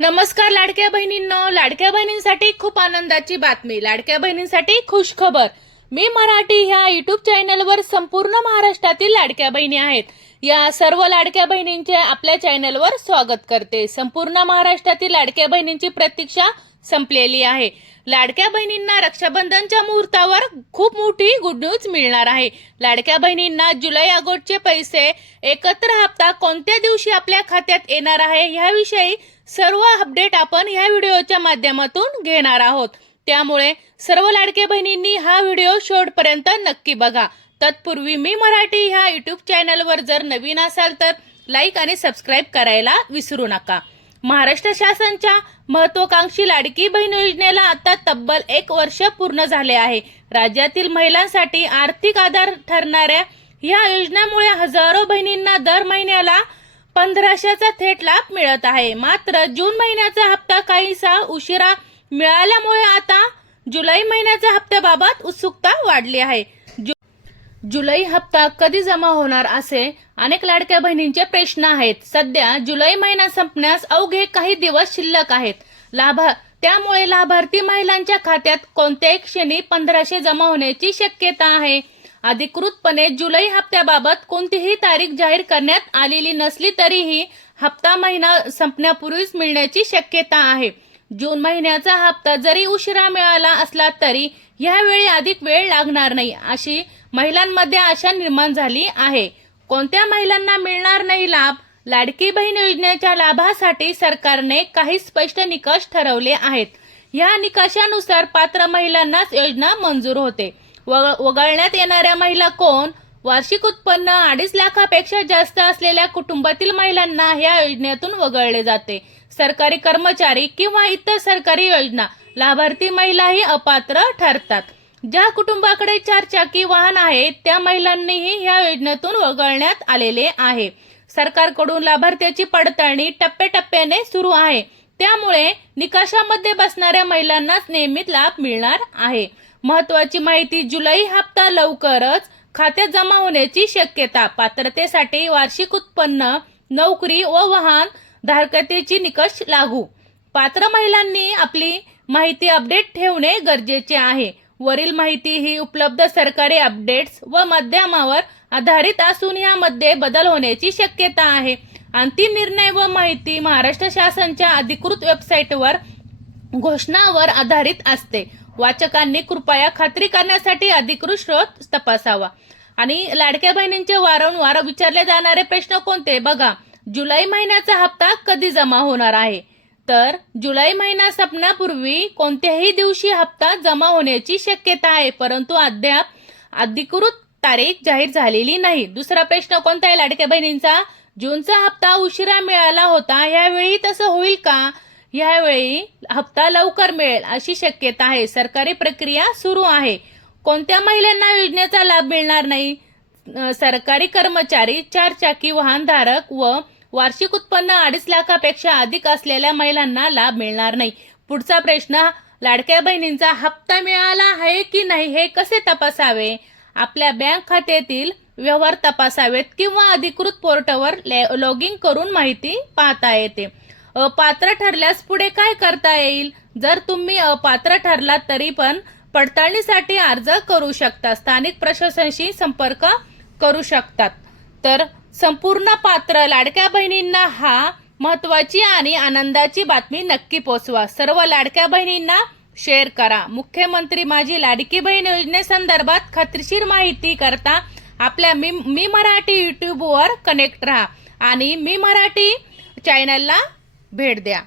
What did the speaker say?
नमस्कार लाडक्या बहिणींनो, लाडक्या बहिणींसाठी खूप आनंदाची बातमी, लाडक्या बहिणींसाठी खुश खबर। मी मराठी ह्या युट्यूब चॅनलवर संपूर्ण महाराष्ट्रातील लाडक्या बहिणी आहेत। या सर्व लाडक्या बहिणींचे आपल्या चॅनलवर स्वागत करते। संपूर्ण महाराष्ट्रातील लाडक्या बहिणींची प्रतीक्षा संपलेली आहे। लाडक्या बहिणींना रक्षाबंधनच्या मुहूर्तावर खूप मोठी गुड न्यूज मिळणार आहे। लाडक्या बहिणींना जुलै ऑगस्टचे पैसे एकत्र हप्ता कोणत्या दिवशी आपल्या खात्यात येणार आहे याविषयी सर्व अपडेट आपण या व्हिडिओच्या माध्यमातून घेणार आहोत। त्यामुळे सर्व लाडक्या बहिणींनी हा व्हिडिओ शेवटपर्यंत नक्की बघा। तत्पूर्वी मी मराठी ह्या युट्यूब चॅनलवर जर नवीन असाल तर लाईक आणि सबस्क्राईब करायला विसरू नका। महाराष्ट्र शासनाच्या महत्त्वाकांक्षी लाडकी बहीण योजनेला आता तब्बल 1 वर्ष पूर्ण झाले आहे। राज्यातील महिलांसाठी आर्थिक आधार ठरणाऱ्या या योजनेमुळे हजारो बहिणींना दर महिन्याला 1500चा थेट लाभ मिळत आहे। मात्र जून महिन्याचा हप्ता काहीसा उशिरा मिळाल्यामुळे आता जुलै महिन्याच्या हप्त्याबाबत उत्सुकता वाढली आहे। जुलै हप्ता कधी जमा होणार असे अनेक लाडक्या बहिणींचे प्रश्न आहेत। सध्या जुलै महिना संपण्यास अवघे काही दिवस शिल्लक आहेत। त्यामुळे लाभार्थी महिलांच्या खात्यात कोणत्याही क्षणी 1500 जमा होण्याची शक्यता आहे। अधिकृतपणे जुलै हप्त्याबाबत कोणतीही तारीख जाहीर करण्यात आलेली नसली तरीही हप्ता महिना संपण्यापूर्वीच मिळण्याची शक्यता आहे। जून महिन्याचा हप्ता जरी उशिरा मिळाला असला तरी यावेळी अधिक वेळ लागणार नाही अशी महिलांमध्ये आशा निर्माण झाली आहे। कोणत्या महिलांना मिळणार नाही लाभ? लाडकी बहीण योजनेच्या लाभासाठी सरकारने काही स्पष्ट निकष ठरवले आहेत। या निकषानुसार पात्र महिलांनाच योजना मंजूर होते। वगळण्यात येणाऱ्या महिला कोण? वार्षिक उत्पन्न 2.5 लाखापेक्षा जास्त असलेल्या कुटुंबातील महिलांना या योजनेतून वगळले जाते। सरकारी कर्मचारी किंवा इतर सरकारी योजना लाभार्थी महिलाही अपात्र ठरतात। ज्या कुटुंबाकडे 4 चाकी वाहन आहे त्या महिलांनीही या योजनेतून वगळण्यात आलेले आहे। सरकारकडून लाभार्थ्याची पडताळणी टप्प्याटप्प्याने सुरू आहे। त्यामुळे निकषामध्ये बसणाऱ्या महिलांनाच नियमित लाभ मिळणार आहे। महत्त्वाची माहिती, जुलै हप्ता लवकरच खात्यात जमा होण्याची शक्यता। पात्रतेसाठी वार्षिक उत्पन्न, नोकरी व वाहन धारकतेची निकष लागू। पात्र महिलांनी आपली माहिती अपडेट ठेवणे गरजेचे आहे। वरील माहिती ही उपलब्ध सरकारी अपडेट्स व माध्यमावर आधारित असून यामध्ये बदल होण्याची शक्यता आहे। अंतिम निर्णय व माहिती महाराष्ट्र शासनाच्या अधिकृत वेबसाईटवर घोषणावर आधारित असते। वाचकांनी कृपया खात्री करण्यासाठी अधिकृत स्रोत तपासावा। आणि लाडक्या बहिणींचे वारंवार विचारले जाणारे प्रश्न कोणते बघा। जुलै महिन्याचा हप्ता कधी जमा होणार आहे? तर जुलै महिना संपण्यापूर्वी कोणत्याही दिवशी हप्ता जमा होण्याची शक्यता आहे, परंतु अद्याप अधिकृत तारीख जाहीर झालेली नाही। दुसरा प्रश्न कोणता आहे लाडक्या बहिणींचा? जूनचा हप्ता उशिरा मिळाला होता, यावेळी तसं होईल का? यावेळी हप्ता लवकर मिळेल अशी शक्यता आहे। सरकारी प्रक्रिया सुरू आहे। कोणत्या महिलांना योजनेचा लाभ मिळणार नाही? सरकारी कर्मचारी, 4 चाकी वाहनधारक व वार्षिक उत्पन्न 2.5 लाखापेक्षा अधिक असलेल्या महिलांना लाभ मिळणार नाही। पुढचा प्रश्न लाडक्या बहिणींचा हप्ता मिळाला आहे की नाही हे कसे तपासावे? आपल्या बँक खात्यातील व्यवहार तपासावेत किंवा अधिकृत पोर्टलवर लॉग इन करून माहिती पाहता येते। अपात्र ठरल्यास पुढे काय करता येईल? जर तुम्ही अपात्र ठरलात तरी पण पडताळणीसाठी अर्ज करू शकता, स्थानिक प्रशासनाशी संपर्क करू शकतात। तर संपूर्ण पात्र लाडक्या बहिणींना हा महत्त्वाची आणि आनंदाची बातमी नक्की पोहोचवा। सर्व लाडक्या बहिणींना शेअर करा। मुख्यमंत्री माझी लाडकी बहीण योजनेसंदर्भात खात्रीशीर माहिती करता आपल्या मी मराठी यूट्यूबवर कनेक्ट राहा आणि मी मराठी चॅनलला भेट द्या।